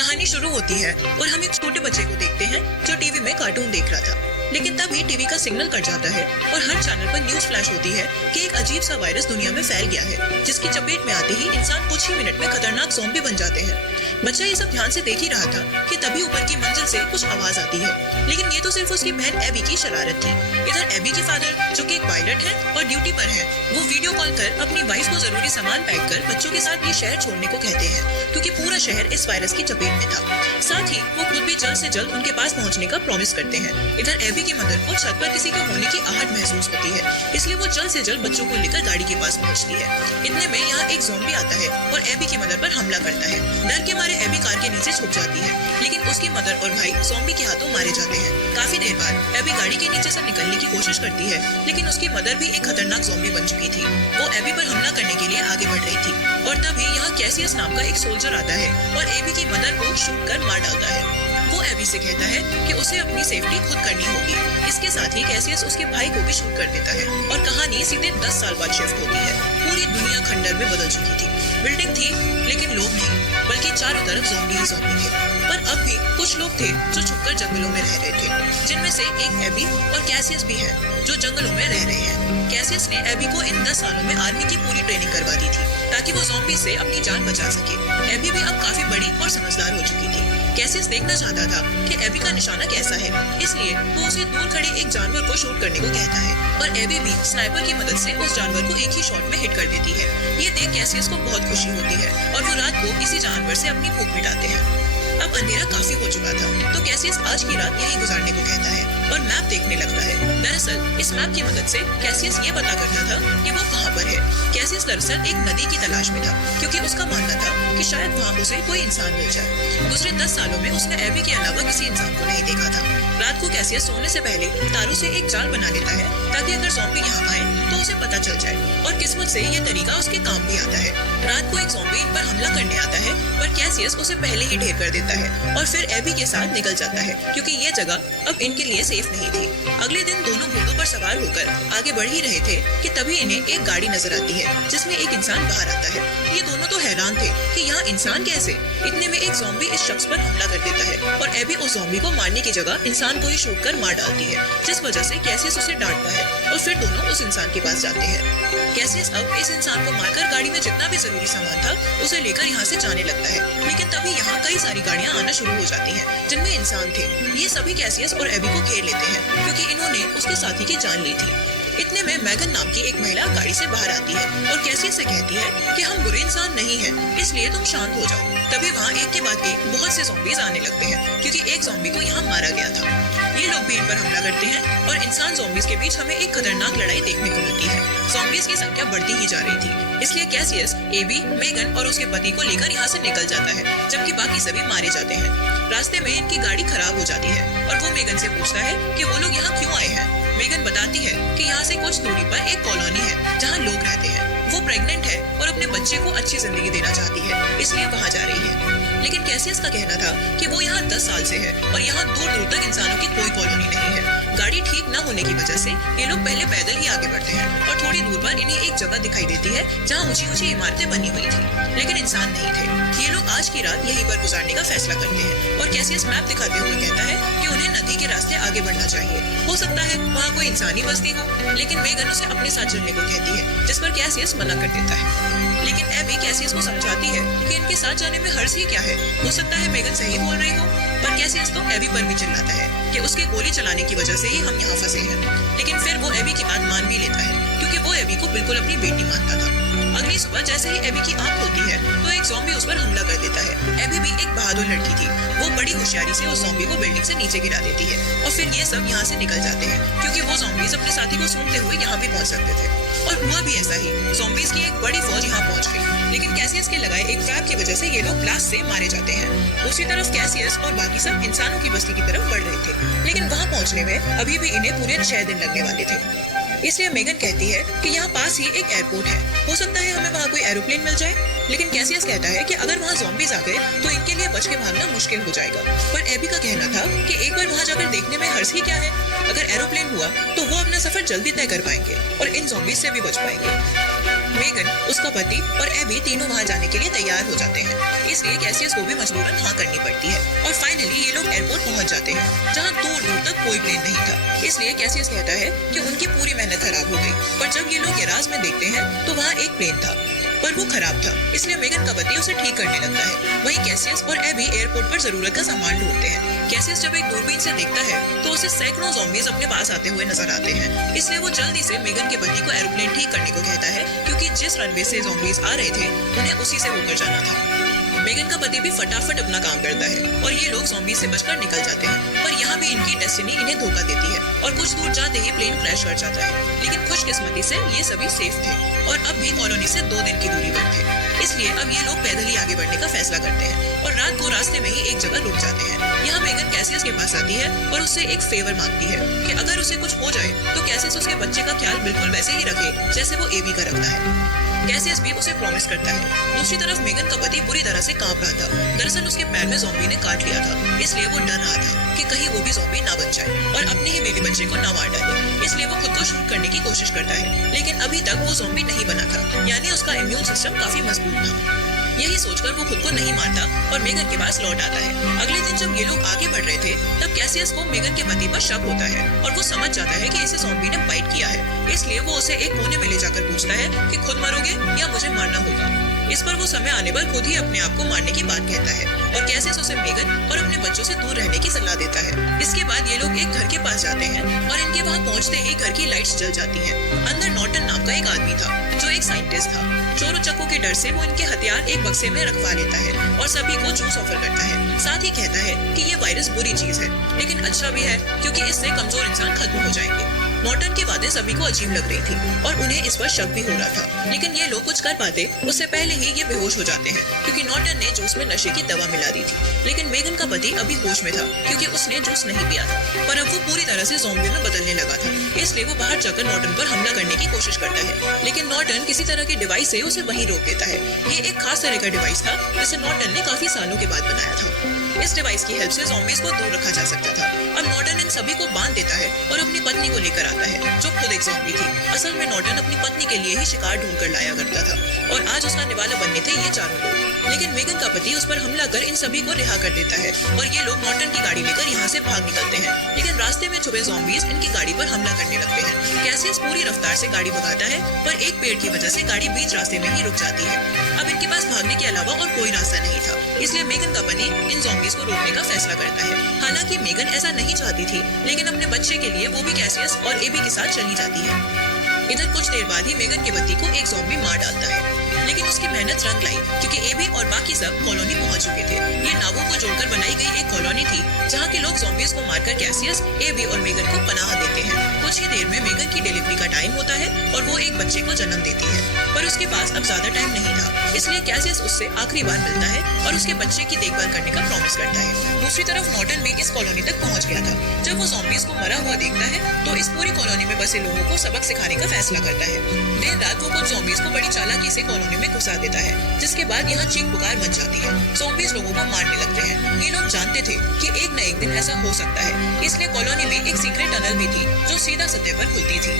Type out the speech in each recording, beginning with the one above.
कहानी शुरू होती है और हम एक छोटे बच्चे को देखते हैं जो टीवी में कार्टून देख रहा था। लेकिन तभी टीवी का सिग्नल कट जाता है और हर चैनल पर न्यूज फ्लैश होती है कि एक अजीब सा वायरस दुनिया में फैल गया है, जिसकी चपेट में आते ही इंसान कुछ ही मिनट में खतरनाक ज़ॉम्बी बन जाते हैं। बच्चा ये सब ध्यान से देख ही रहा था कि तभी ऊपर की मंजिल से कुछ आवाज आती है, लेकिन ये तो सिर्फ उसकी बहन एबी की शरारत थी। इधर एबी के फादर, जो कि एक पायलट है और ड्यूटी पर है, वो वीडियो कॉल कर अपनी वाइफ को जरूरी सामान पैक कर बच्चों के साथ ये शहर छोड़ने को कहते हैं, क्योंकि पूरा शहर इस वायरस की चपेट में था। साथ ही वो खुद भी जल्द से जल्द उनके पास पहुंचने का प्रॉमिस करते हैं। इधर एबी की मदर को छत पर किसी के होने की आहट महसूस होती है, इसलिए वो जल्द से जल्द बच्चों को लेकर गाड़ी के पास पहुंचती है। इतने में यहाँ एक ज़ॉम्बी आता है और एबी की मदर पर हमला करता है। डर के मारे एबी कार के नीचे छुप जाती है, लेकिन उसकी मदर और भाई ज़ॉम्बी के हाथों मारे जाते हैं। काफी देर बाद एबी गाड़ी के नीचे से निकलने की कोशिश करती है, लेकिन उसकी मदर भी एक खतरनाक ज़ॉम्बी बन चुकी थी। वो एबी पर हमला करने के लिए आगे बढ़ रही थी और तभी यहाँ कैसियस नाम का एक सोल्जर आता है और एबी की मदर को शूट कर मार डालता है। वो एबी से कहता है कि उसे अपनी सेफ्टी खुद करनी होगी। इसके साथ ही कैसियस उसके भाई को भी शूट कर देता है और कहानी सीधे 10 साल बाद शिफ्ट होती है। पूरी दुनिया खंडर में बदल चुकी थी। बिल्डिंग थी लेकिन लोग नहीं, बल्कि चारों तरफ ज़ॉम्बी ही ज़ॉम्बी थे। पर अब भी कुछ लोग थे जो छुपकर जंगलों में रह रहे थे, जिनमें से एक एबी और कैसियस भी है जो जंगलों में रह रहे हैं। कैसियस ने एबी को इन 10 सालों में आर्मी की पूरी ट्रेनिंग करवा दी थी ताकि वो ज़ॉम्बी से अपनी जान बचा सके। एबी भी अब काफी बड़ी और समझदार हो चुकी थी। कैसियस देखना चाहता था कि एबी का निशाना कैसा है, इसलिए वो उसे दूर खड़े एक जानवर को शूट करने को कहता है और एबी भी स्नाइपर की मदद से उस जानवर को एक ही शॉट में हिट कर देती है। ये देख कैसियस को बहुत खुशी होती है और वो रात को इसी जानवर से अपनी भूख मिटाते हैं। अब अंधेरा काफी हो चुका था, तो कैसियस आज की रात यहीं गुजारने को कहता है और मैप देखने लगता है। दरअसल इस मैप की मदद से कैसियस ये पता करता था कि वो कहाँ पर है। कैसियस दरअसल एक नदी की तलाश में था, क्योंकि उसका मानना था कि शायद वहाँ उसे कोई इंसान मिल जाए। गुजरे 10 सालों में उसने एबी के अलावा किसी इंसान को नहीं देखा था। रात को कैसियस सोने से पहले तारों से एक जाल बना लेता है ताकि अगर ज़ॉम्बी यहाँ आए तो उसे पता चल जाए, और किस्मत से ये तरीका उसके काम भी आता है। रात को एक ज़ॉम्बी इन पर हमला करने आता है, पर कैसियस उसे पहले ही ढेर कर देता है और फिर एबी के साथ निकल जाता है, क्योंकि ये जगह अब इनके लिए सेफ नहीं थी। अगले दिन दोनों घोड़ों पर सवार होकर आगे बढ़ ही रहे थे कि तभी इन्हें एक गाड़ी नजर आती है जिसमें एक इंसान बाहर आता है। ये दोनों तो हैरान थे कि यहाँ इंसान कैसे। इतने में एक ज़ॉम्बी इस शख्स पर हमला कर देता है और एबी उस ज़ॉम्बी को मारने की जगह इंसान को ही शूट कर मार डालती है, जिस वजह से कैसियस उसे डांटता है और फिर दोनों उस इंसान के पास जाते हैं। कैसियस अब इस इंसान को मारकर गाड़ी में जितना भी जरूरी सामान था उसे लेकर यहाँ से जाने लगता है, लेकिन तभी यहाँ कई सारी गाड़ियाँ आना शुरू हो जाती हैं जिनमें इंसान थे। ये सभी कैसियस और एबी को घेर लेते हैं क्योंकि इन्होंने उसके साथी की जान ली थी। इतने में मैगन नाम की एक महिला गाड़ी से बाहर आती है और कैसियस से कहती है कि हम बुरे इंसान नहीं हैं, इसलिए तुम शांत हो जाओ। तभी वहाँ एक के बाद एक बहुत से ज़ॉम्बीज आने लगते हैं, क्योंकि एक ज़ॉम्बी को यहाँ मारा गया था। ये लोग भी इन पर हमला करते हैं और इंसान ज़ॉम्बीज के बीच हमें एक खतरनाक लड़ाई देखने को मिलती है। ज़ॉम्बीज की संख्या बढ़ती ही जा रही थी, इसलिए कैसियस एबी, मेगन और उसके पति को लेकर यहाँ से निकल जाता है, जबकि बाकी सभी मारे जाते हैं। रास्ते में इनकी गाड़ी खराब हो जाती है और वो मेगन से पूछता है कि वो लोग यहाँ क्यों आए हैं। मेगन बताती है कि यहाँ से कुछ दूरी पर एक कॉलोनी है जहाँ लोग रहते हैं। वो प्रेग्नेंट है और अपने बच्चे को अच्छी जिंदगी देना चाहती है, इसलिए वहाँ जा रही है। लेकिन कैसियस का कहना था कि वो यहाँ 10 साल से है और यहाँ दूर दूर तक इंसानों की कोई कॉलोनी नहीं है। गाड़ी ठीक न होने की वजह से ये लोग पहले पैदल ही आगे बढ़ते हैं और थोड़ी दूर पर इन्हें एक जगह दिखाई देती है जहाँ ऊंची ऊंची इमारतें बनी हुई थी, लेकिन इंसान नहीं थे। ये लोग आज की रात यहीं पर गुजारने का फैसला करते हैं और कैसियस मैप दिखाते हुए कहता है कि उन्हें नदी के रास्ते आगे बढ़ना चाहिए। हो सकता है वहाँ कोई इंसानी बस्ती हो, लेकिन मेगन उसे अपने साथ चलने को कहती है, जिस पर कैसियस मना कर देता है। लेकिन एबी कैसियस को समझाती है कि इनके साथ जाने में हर्ज ही क्या है, हो सकता है मेगन सही बोल रही हो। पर कैसियस तो एबी पर भी चिल्लाता है कि उसके गोली चलाने की वजह से ही हम यहाँ फंसे हैं। लेकिन फिर वो एबी की बात मान भी लेता है, क्योंकि वो एबी को बिल्कुल अपनी बेटी मानता था। अगली सुबह जैसे ही एबी की आंख खुलती है तो एक ज़ॉम्बी उस पर हमला कर देता है। एबी भी एक बहादुर लड़की थी, वो बड़ी होशियारी से उस ज़ॉम्बी को बिल्डिंग से नीचे गिरा देती है और फिर ये सब यहाँ से निकल जाते हैं, क्योंकि वो ज़ॉम्बीज अपने साथी को सूंघते हुए यहाँ भी पहुँच सकते थे। और हुआ भी ऐसा ही, ज़ॉम्बीज की एक बड़ी फौज यहाँ पहुँच गई, लेकिन कैसियस के लगाए एक ट्रैप की वजह से ये लोग ब्लास्ट से मारे जाते हैं। दूसरी तरफ कैसियस और बाकी सब इंसानों की बस्ती की तरफ बढ़ रहे थे, लेकिन वहाँ पहुँचने में अभी भी इन्हें पूरे 6 दिन लगने वाले थे। इसलिए मेगन कहती है कि यहाँ पास ही एक एयरपोर्ट है, हो सकता है हमें वहाँ कोई एरोप्लेन मिल जाए। लेकिन कैसियस कहता है कि अगर वहाँ ज़ॉम्बीज आ गए तो इनके लिए बच के भागना मुश्किल हो जाएगा। पर एबी का कहना था कि एक बार वहाँ जाकर देखने में हर्ज ही क्या है। अगर एरोप्लेन हुआ तो वो अपना सफर जल्दी तय कर पाएंगे और इन ज़ॉम्बीज से भी बच पाएंगे। मेगन, उसका पति और एबी तीनों वहाँ जाने के लिए तैयार हो जाते हैं। इसलिए कैसियस को भी मजबूरन हाँ करनी पड़ती है और फाइनली ये लोग एयरपोर्ट पहुँच जाते हैं, जहाँ दूर दूर तक कोई प्लेन नहीं था। इसलिए कैसियस कहता है कि उनकी पूरी मेहनत खराब हो गई। पर जब ये लोग गैराज में देखते हैं तो वहाँ एक प्लेन था, पर वो खराब था। इसलिए मेगन का पति उसे ठीक करने लगता है। वहीं कैसियस और एबी एयरपोर्ट पर जरूरत का सामान ढूंढते हैं। कैसियस जब एक दूरबीन से देखता है तो उसे सैकड़ों ज़ॉम्बीज अपने पास आते हुए नजर आते हैं। इसलिए वो जल्दी से मेगन के पति को एरोप्लेन ठीक करने को कहता है, क्योंकि जिस रनवे से ज़ॉम्बीज आ रहे थे उन्हें उसी से होकर जाना था। मेगन का पति भी फटाफट अपना काम करता है और ये लोग ज़ॉम्बी से बचकर निकल जाते हैं। पर यहाँ भी इनकी डेस्टिनी इन्हें धोखा देती है और कुछ दूर जाते ही प्लेन क्रैश कर जाता है। लेकिन खुशकिस्मती से ये सभी सेफ थे और अब भी कॉलोनी से 2 दिन की दूरी पर थे। इसलिए अब ये लोग पैदल ही आगे बढ़ने का फैसला करते हैं और रात को रास्ते में ही एक जगह रुक जाते हैं। यहाँ मेगन कैसियस के पास आती है और उससे एक फेवर मांगती है कि अगर उसे कुछ हो जाए तो कैसियस उसके बच्चे का ख्याल बिल्कुल वैसे ही रखे जैसे वो एबी का रखता है। कैसियस भी उसे प्रॉमिस करता है। दूसरी तरफ मेगन का पति बुरी तरह से कांप रहा था। दरअसल उसके पैर में ज़ॉम्बी ने काट लिया था, इसलिए वो डर रहा था कि कहीं वो भी ज़ॉम्बी ना बन जाए और अपने ही बेबी बच्चे को ना मार डाले। इसलिए वो खुद को शूट करने की कोशिश करता है, लेकिन अभी तक वो ज़ॉम्बी नहीं बना था, यानी उसका इम्यून सिस्टम काफी मजबूत था। यही सोचकर वो खुद को नहीं मारता और मेगन के पास लौट आता है। अगले दिन जब ये लोग आगे बढ़ रहे थे तब कैसियस को मेगन के पति पर शक होता है और वो समझ जाता है कि इसे ज़ॉम्बी ने बाइट किया है। इसलिए वो उसे एक कोने में ले जाकर पूछता है कि खुद मरोगे या मुझे मारना होगा। इस पर वो समय आने पर खुद ही अपने आप को मारने की बात कहता है और कैसियस उसे मेगन और अपने बच्चों से दूर रहने की सलाह देता है। इसके बाद ये लोग एक घर के पास जाते हैं और इनके वहाँ पहुँचते ही घर की लाइट्स जल जाती हैं। अंदर नॉर्टन नाम का एक आदमी था जो एक साइंटिस्ट था। चोर उचक्कों के डर से वो इनके हथियार एक बक्से में रखवा लेता है और सभी को जूस ऑफर करता है। साथ ही कहता है कि ये वायरस बुरी चीज है, लेकिन अच्छा भी है क्योंकि इससे कमजोर इंसान खत्म हो जाएंगे। नॉर्टन की बातें सभी को अजीब लग रही थी और उन्हें इस पर शक भी हो रहा था, लेकिन ये लोग कुछ कर पाते उससे पहले ही ये बेहोश हो जाते हैं क्योंकि नॉर्टन ने जूस में नशे की दवा मिला दी थी। लेकिन मेगन का पति अभी होश में था क्योंकि उसने जूस नहीं पिया था, पर अब वो पूरी तरह से ज़ॉम्बी में बदलने लगा था। इसलिए वो बाहर जाकर नॉर्टन पर हमला करने की कोशिश करता है, लेकिन नॉर्टन किसी तरह के डिवाइस से उसे वहीं रोक देता है। ये एक खास तरह का डिवाइस था जिसे नॉर्टन ने काफी सालों के बाद बनाया था। इस डिवाइस की हेल्प से ज़ॉम्बीज को दूर रखा जा सकता था। अब नॉर्टन इन सभी को बांध देता है और अपनी पत्नी को लेकर आता है जो खुद एक ज़ॉम्बी थी। असल में नॉर्टन अपनी पत्नी के लिए ही शिकार ढूंढ कर लाया करता था और आज उसका निवाला बनने थे ये चारों लोग। लेकिन मेगन का पति उस पर हमला कर इन सभी को रिहा कर देता है और ये लोग नॉर्टन की गाड़ी लेकर यहाँ से भाग निकलते हैं। लेकिन रास्ते में छुपे ज़ॉम्बीज इनकी गाड़ी पर हमला करने लगते हैं। कैसियस पूरी रफ्तार से गाड़ी भगाता है, पर एक पेड़ की वजह से गाड़ी बीच रास्ते में ही रुक जाती है। अब इनके पास भागने के अलावा और कोई रास्ता नहीं था, इसलिए मेगन का पति इन ज़ॉम्बीज को रोकने का फैसला करता है। हालांकि मेगन ऐसा नहीं चाहती थी, लेकिन अपने बच्चे के लिए वो भी कैसियस और एबी के साथ चली जाती है। इधर कुछ देर बाद ही मेगन के पति को एक ज़ॉम्बी मार डालता है, लेकिन उसकी मेहनत रंग लाई क्योंकि एबी और बाकी सब कॉलोनी पहुंच चुके थे। ये नावों को जोड़कर बनाई गई एक कॉलोनी थी जहाँ के लोग ज़ॉम्बीज को मारकर कैसियस, एबी और मेगन को पनाह देते हैं। कुछ ही देर में मेगन की डिलीवरी का टाइम होता है और वो एक बच्चे को जन्म देती है, पर उसके पास अब ज्यादा टाइम नहीं था, इसलिए कैसियस उससे आखिरी बार मिलता है और उसके बच्चे की देखभाल करने का प्रॉमिस करता है। दूसरी तरफ नॉर्टन भी इस कॉलोनी तक पहुंच गया था। जब वो ज़ॉम्बीज को मरा हुआ देखता है तो इस पूरी कॉलोनी में बसे लोगों को सबक सिखाने का फैसला करता है। देर रात वो कुछ ज़ॉम्बीज को बड़ी चालाकी से कॉलोनी में घुसा देता है, जिसके बाद यहाँ चीख पुकार मच जाती है। ज़ॉम्बीज लोगों को मारने लगते हैं। ये लोग जानते थे कि एक न एक दिन ऐसा हो सकता है, इसलिए कॉलोनी में एक सीक्रेट टनल भी थी जो सीधा सतह पर खुलती थी।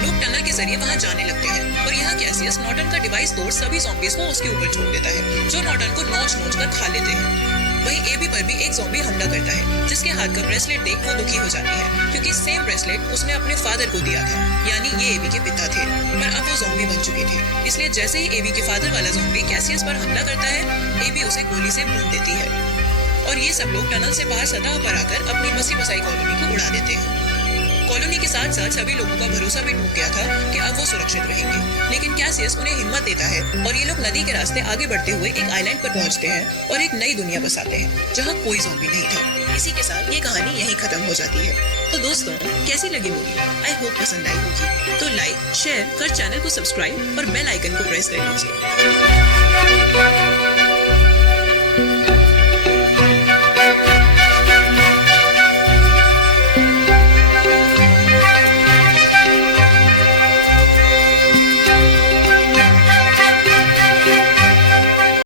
लोग टनल के जरिए वहाँ जाने लगते हैं और यहाँ कैसियस नॉर्टन का डिवाइस तोड़ सभी ज़ॉम्बीज को उसके ऊपर छोड़ देता है, जो नॉर्टन को नोच नोच कर खा लेते हैं। वहीं एबी पर भी एक ज़ॉम्बी हमला करता है, जिसके हाथ का ब्रेसलेट देख वो दुखी हो जाती है क्योंकि सेम ब्रेसलेट उसने अपने फादर को दिया था, यानी ये एबी के पिता थे, पर अब वो ज़ॉम्बी बन चुके थे। इसलिए जैसे ही एबी के फादर वाला ज़ॉम्बी कैसियस पर हमला करता है, एबी उसे गोली से भून देती है और ये सब लोग टनल से बाहर सतह पर आकर अपनी बसी बसाई कॉलोनी को उड़ा देते हैं। कॉलोनी के साथ साथ सभी लोगों का भरोसा भी टूट गया था कि अब वो सुरक्षित रहेंगे, लेकिन कैसियस उन्हें हिम्मत देता है और ये लोग नदी के रास्ते आगे बढ़ते हुए एक आइलैंड पर पहुंचते हैं और एक नई दुनिया बसाते हैं जहां कोई ज़ॉम्बी नहीं था। इसी के साथ ये कहानी यहीं खत्म हो जाती है। तो दोस्तों, कैसी लगी मूवी? आई होप पसंद आई होगी। तो लाइक, शेयर कर चैनल को सब्सक्राइब और बेल आइकन को प्रेस कर लीजिए।